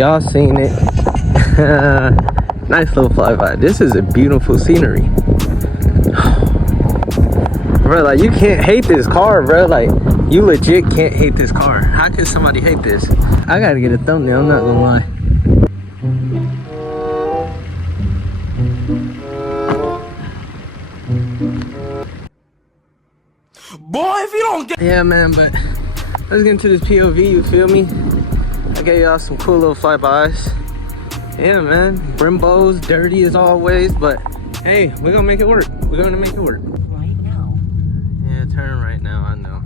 Y'all seen it. Nice little flyby. This is a beautiful scenery. Bro, like, you can't hate this car, bro. Like, you legit can't hate this car. How could somebody hate this? I gotta get a thumbnail, I'm not gonna lie. Boy, if you don't get... Yeah, man, but let's get into this POV, you feel me? I gave y'all some cool little flybys. Yeah, man, Brembo's dirty as always, but hey, we're gonna make it work. We're gonna make it work. Right now. Yeah, turn right now, I know.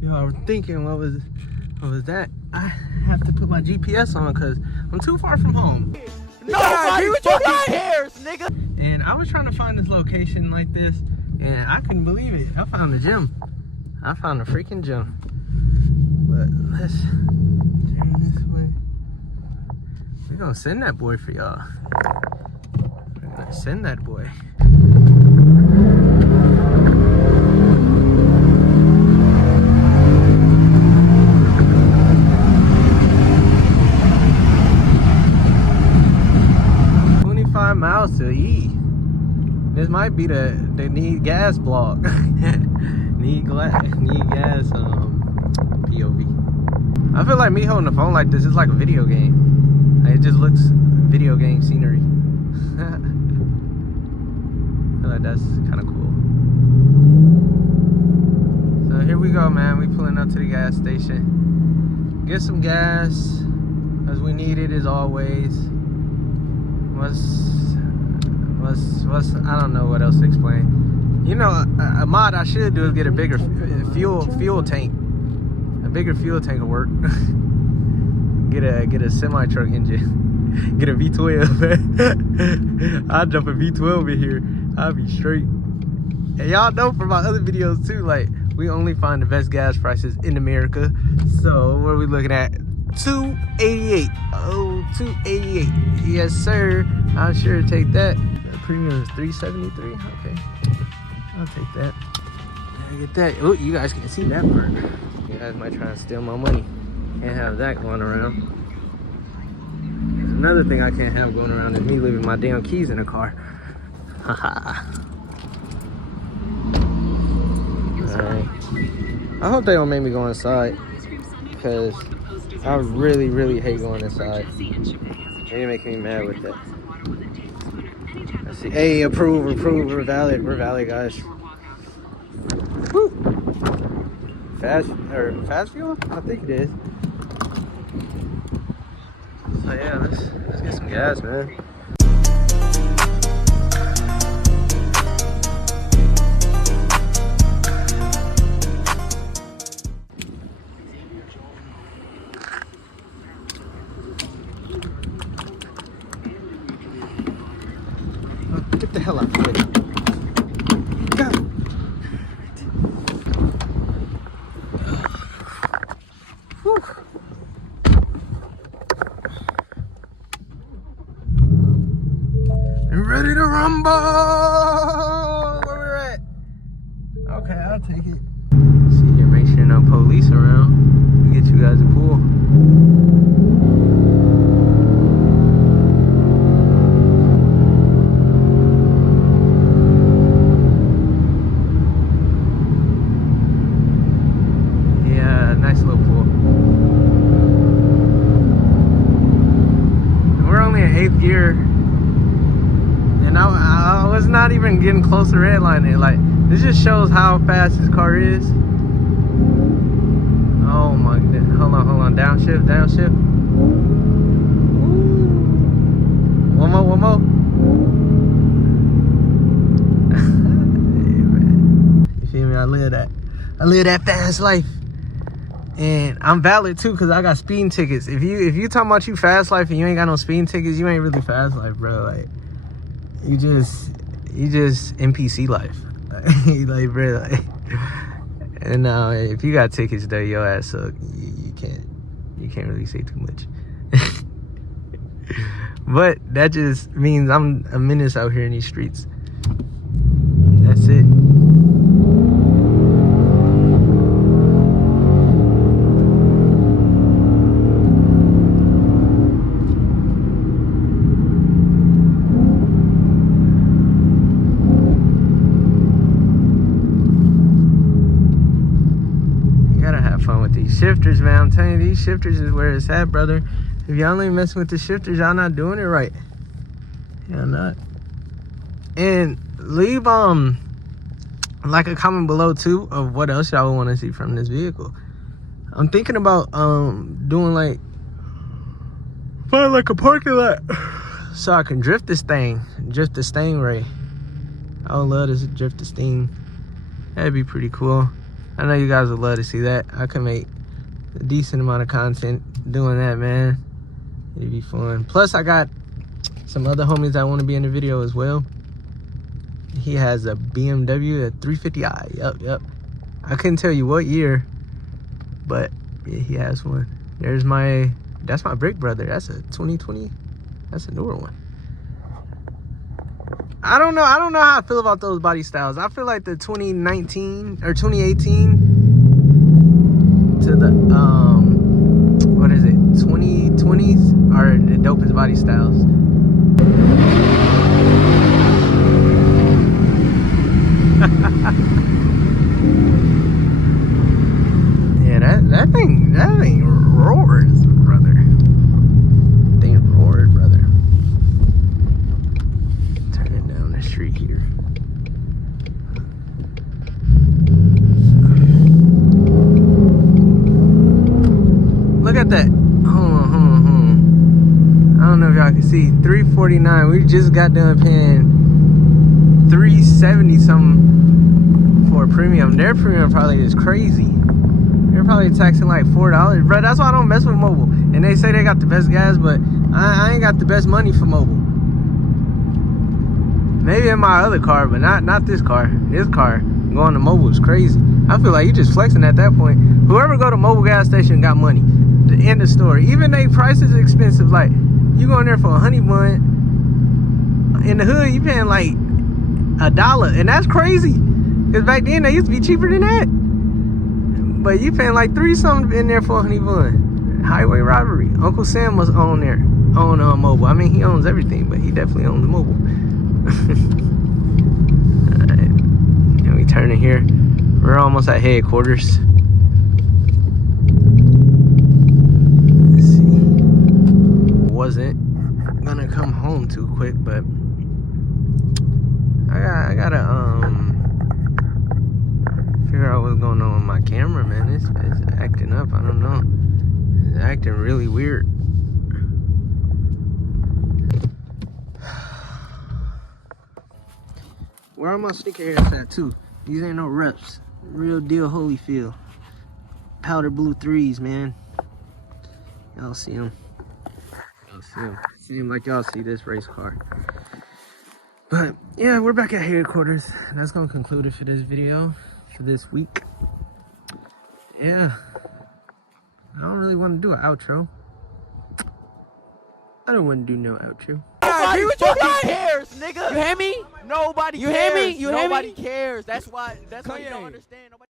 Y'all were thinking, what was that? I have to put my GPS on because I'm too far from home. Nobody fucking cares, nigga! And I was trying to find this location like this, and I couldn't believe it. I found the gym. I found a freaking gym. But let's turn this way. We're gonna send that boy for y'all. We're gonna send that boy. Miles to E. This might be the need gas block. need gas POV. I feel like me holding the phone like this is like a video game. Like, it just looks video game scenery. I feel like that's kind of cool. So here we go, man. We pulling up to the gas station. Get some gas, as we need it as always. What's I don't know what else to explain. You know, a mod I should do is get a bigger fuel tank. A bigger fuel tank will work. get a semi truck engine. Get a V12. I'll jump a V12 in here. I'll be straight. And y'all know from my other videos too, like, we only find the best gas prices in America. So what are we looking at? $288. Oh, $288. Yes, sir. I'll sure take that. The premium is $373. Okay, I'll take that. I get that. Oh, you guys can see that part. You guys might try to steal my money. Can't have that going around. There's another thing I can't have going around is me leaving my damn keys in the car. Haha. Alright. I hope they don't make me go inside, because I really hate going inside. They're making me mad with that. Let's see. Hey, approve, we're valid, guys. Woo. Fast fuel? I think it is. So yeah, let's get some gas, man. Get the hell out of the way. Go. Whew. I'm ready to rumble. Where we're at? Okay, I'll take it. See here, make sure no police around. We get you guys a pool. Nice little pool. And we're only in 8th gear, and I was not even getting close to redlining. Like, this just shows how fast this car is. Oh my goodness. Hold on. Downshift. Ooh. One more. Hey, man. You feel me? I live that fast life. And I'm valid too, cause I got speeding tickets. If you talking about you fast life and you ain't got no speeding tickets, you ain't really fast life, bro. Like, you just NPC life. Like, bro. Like, and if you got tickets though, your ass suck. You can't really say too much. But that just means I'm a menace out here in these streets. That's it. shifters, man. I'm telling you, these shifters is where it's at, brother. If y'all ain't messing with the shifters, y'all not doing it right. Y'all not. And leave like a comment below too of what else y'all want to see from this vehicle. I'm thinking about doing like find like a parking lot so I can drift this thing, drift the Stingray. I would love to drift the Sting. That'd be pretty cool. I know you guys would love to see that. I could make a decent amount of content doing that, man. It'd be fun. Plus, I got some other homies that want to be in the video as well. He has a BMW, a 350i. Yep. I couldn't tell you what year, but yeah, he has one. There's that's my big brother. That's a 2020. That's a newer one. I don't know how I feel about those body styles. I feel like the 2019 or 2018 to the what is it, 2020s are the dopest body styles. Yeah, that thing roars, brother. Thing roared, brother. Turning down the street here. Look at that. Hold on. I don't know if y'all can see. $349. We just got done paying $370 something for a premium. Their premium probably is crazy. They're probably taxing like $4. Bro, that's why I don't mess with mobile. And they say they got the best gas, but I ain't got the best money for mobile. Maybe in my other car, but not this car. This car going to mobile is crazy. I feel like you just flexing at that point. Whoever go to mobile gas station got money. The end of story. Even they prices are expensive. Like you going there for a honey bun. In the hood, you paying like $1, and that's crazy. Cause back then they used to be cheaper than that. But you paying like $3 something in there for a honey bun. Highway robbery. Uncle Sam must own mobile. I mean, he owns everything, but he definitely owns the mobile. Alright, and we turning here. We're almost at headquarters. Let's see. Wasn't gonna come home too quick, but I gotta figure out what's going on with my camera, man. It's acting up. I don't know. It's acting really weird. Where are my sneakerheads at too? These ain't no Revs. Real deal Holyfield. Powder blue 3s, man. Y'all see them. Y'all see them. Seem like y'all see this race car. But yeah, we're back at headquarters. And that's gonna conclude it for this video for this week. Yeah. I don't really want to do an outro. I don't want to do no outro. Nobody fucking cares, nigga. You hear me? Nobody cares. You hear me? Nobody cares. That's why you don't understand. Nobody